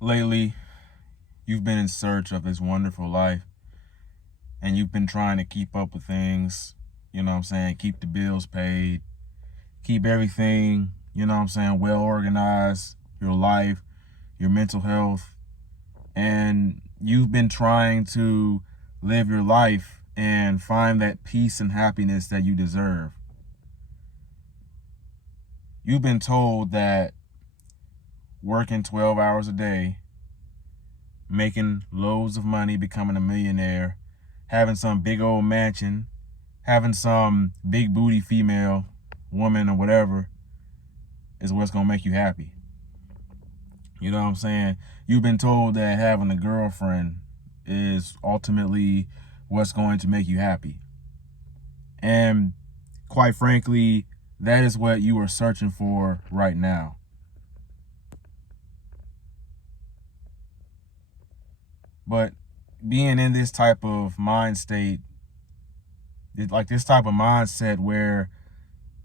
Lately, you've been in search of this wonderful life and you've been trying to keep up with things, keep the bills paid, keep everything, well organized, your life, your mental health, and you've been trying to live your life and find that peace and happiness that you deserve. You've been told that working 12 hours a day, making loads of money, becoming a millionaire, having some big old mansion, having some big booty female, woman, or whatever is what's going to make you happy. You know what I'm saying? You've been told that having a girlfriend is ultimately what's going to make you happy. And quite frankly, that is what you are searching for right now. But being in this type of mind state, like this type of mindset where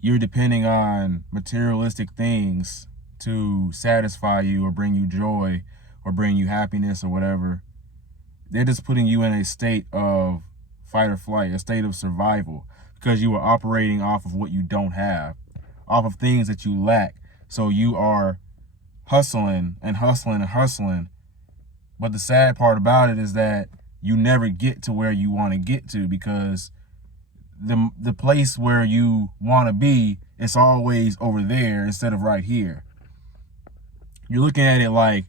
you're depending on materialistic things to satisfy you or bring you joy or bring you happiness or whatever, they're just putting you in a state of fight or flight, a state of survival, because you are operating off of what you don't have, off of things that you lack. So you are hustling and hustling and hustling. But the sad part about it is that you never get to where you want to get to, because the place where you want to be, it's always over there instead of right here. You're looking at it like,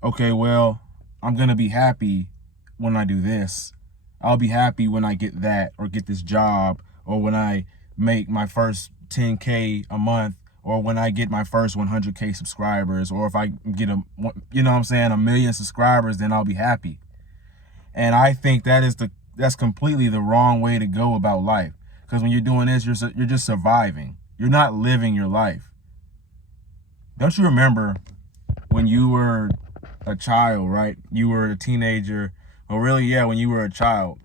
okay, well, I'm going to be happy when I do this. I'll be happy when I get that or get this job, or when I make my first 10K a month, or when I get my first 100K subscribers, or if I get a million subscribers, then I'll be happy. And I think that's completely the wrong way to go about life. Because when you're doing this, you're just surviving. You're not living your life. Don't you remember when you were a child, right? You were a teenager, or really, yeah, when you were a child,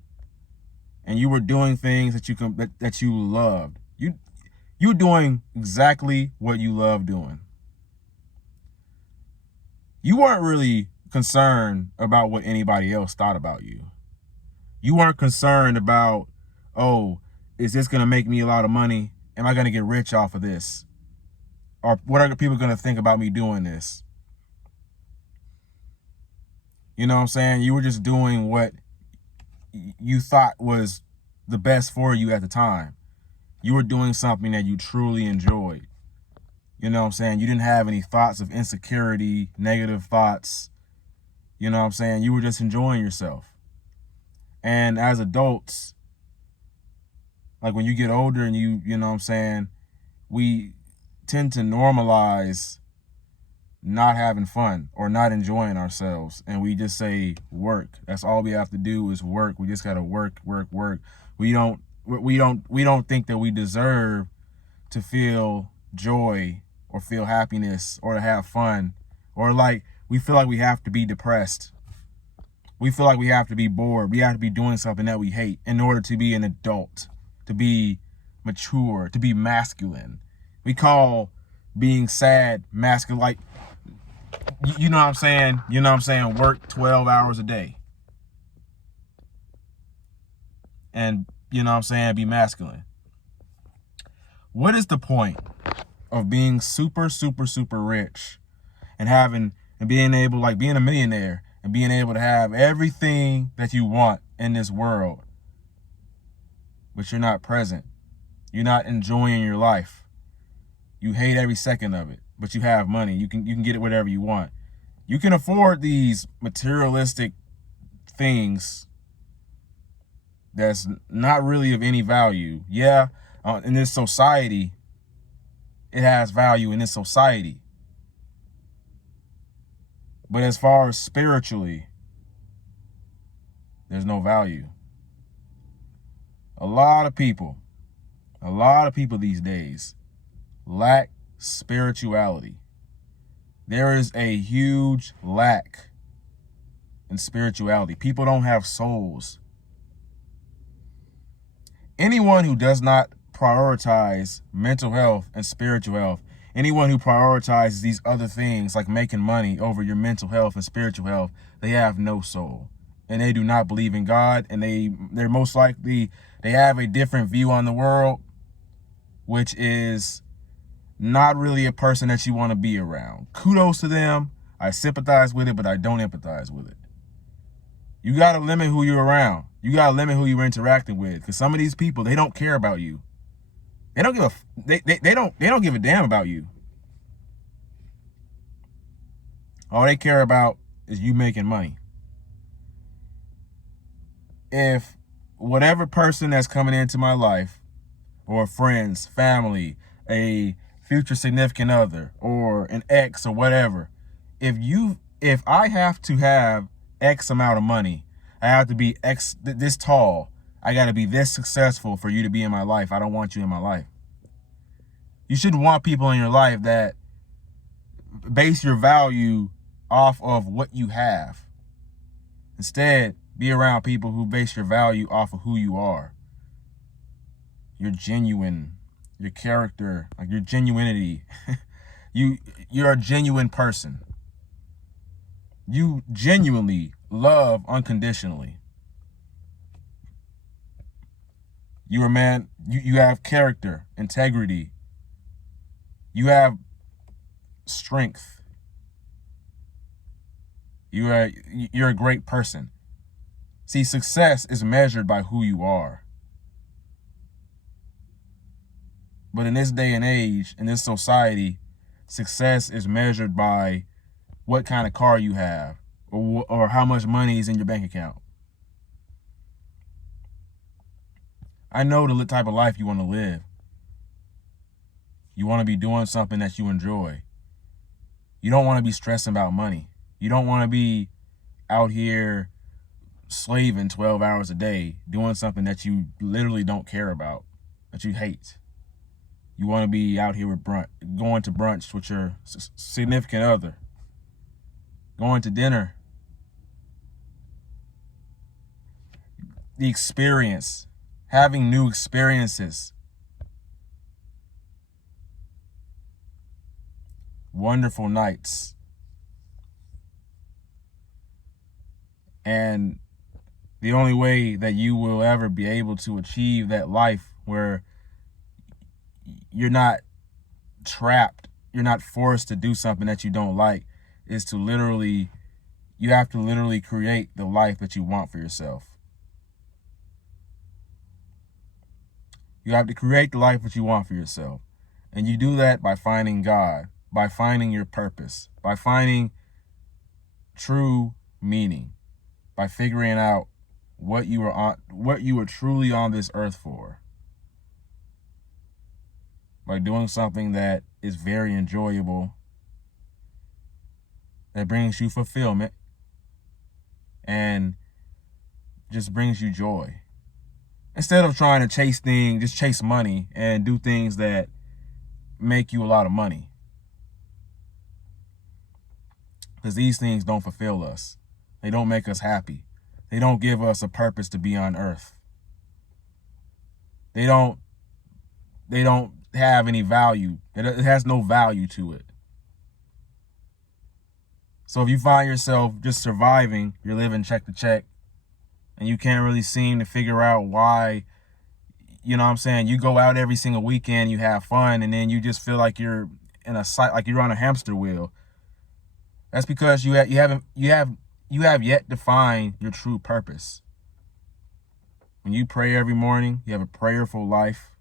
and you were doing things that you loved. You doing exactly what you love doing. You weren't really concerned about what anybody else thought about you. You weren't concerned about, oh, is this going to make me a lot of money? Am I going to get rich off of this? Or what are people going to think about me doing this? You know what I'm saying? You were just doing what you thought was the best for you at the time. You were doing something that you truly enjoyed. You know what I'm saying? You didn't have any thoughts of insecurity, negative thoughts. You know what I'm saying? You were just enjoying yourself. And as adults, like when you get older and you know what I'm saying, we tend to normalize not having fun or not enjoying ourselves. And we just say work. That's all we have to do is work. We just got to work. We don't think that we deserve to feel joy or feel happiness or to have fun, or like we feel like we have to be depressed. We feel like we have to be bored. We have to be doing something that we hate in order to be an adult, to be mature, to be masculine. We call being sad masculine. Like, you know what I'm saying? You know what I'm saying? Work 12 hours a day. And, you know what I'm saying? Be masculine. What is the point of being super, super, super rich and being able, like being a millionaire and being able to have everything that you want in this world, but you're not present? You're not enjoying your life. You hate every second of it, but you have money. You can get it whatever you want. You can afford these materialistic things that's not really of any value. Yeah, in this society, it has value in this society. But as far as spiritually, there's no value. A lot of people these days lack spirituality. There is a huge lack in spirituality. People don't have souls. Anyone who does not prioritize mental health and spiritual health, Anyone who prioritizes these other things like making money over your mental health and spiritual health, they have no soul. And they do not believe in God, and they're most likely, they have a different view on the world, which is not really a person that you want to be around. Kudos to them. I sympathize with it, but I don't empathize with it. You got to limit who you're around. You got to limit who you're interacting with, because some of these people, they don't care about you. They don't give they don't give a damn about you. All they care about is you making money. If whatever person that's coming into my life, or friends, family, a future significant other, or an ex or whatever, if I have to have X amount of money, I have to be X this tall, I got to be this successful for you to be in my life, I don't want you in my life. You shouldn't want people in your life that base your value off of what you have. Instead, be around people who base your value off of who you are. You're genuine, your character, like your genuinity. You're a genuine person. You genuinely love unconditionally. You're a man, you have character, integrity. You have strength. You're a great person. See, success is measured by who you are. But in this day and age, in this society, success is measured by what kind of car you have, or how much money is in your bank account. I know the type of life you want to live. You want to be doing something that you enjoy. You don't want to be stressing about money. You don't want to be out here slaving 12 hours a day, doing something that you literally don't care about, that you hate. You want to be out here with going to brunch with your significant other, going to dinner. The experience, having new experiences. Wonderful nights. And the only way that you will ever be able to achieve that life where you're not trapped, you're not forced to do something that you don't like, is to you have to literally create the life that you want for yourself. You have to create the life that you want for yourself. And you do that by finding God, by finding your purpose, by finding true meaning, by figuring out what you were truly on this earth for. By doing something that is very enjoyable, that brings you fulfillment, and just brings you joy. Instead of trying to just chase money and do things that make you a lot of money. Because these things don't fulfill us. They don't make us happy. They don't give us a purpose to be on earth. They don't have any value. It has no value to it. So if you find yourself just surviving, you're living check to check, and you can't really seem to figure out why, you know what I'm saying, you go out every single weekend, you have fun, and then you just feel like you're like you're on a hamster wheel. That's because you have yet to find your true purpose. When you pray every morning, you have a prayerful life.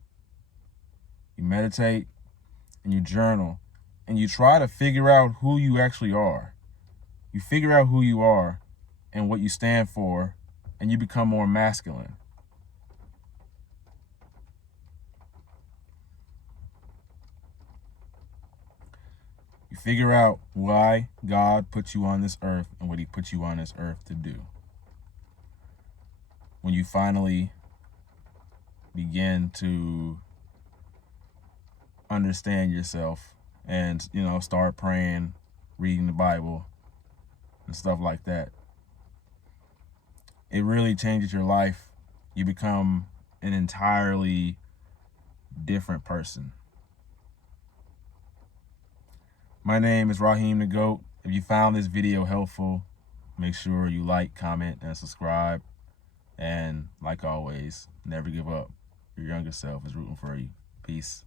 You meditate and you journal, and you try to figure out who you actually are. You figure out who you are and what you stand for, and you become more masculine. You figure out why God put you on this earth and what he put you on this earth to do. When you finally begin to understand yourself and, start praying, reading the Bible and stuff like that, it really changes your life. You become an entirely different person. My name is Raheem the GOAT. If you found this video helpful, make sure you like, comment, and subscribe. And like always, never give up. Your younger self is rooting for you. Peace.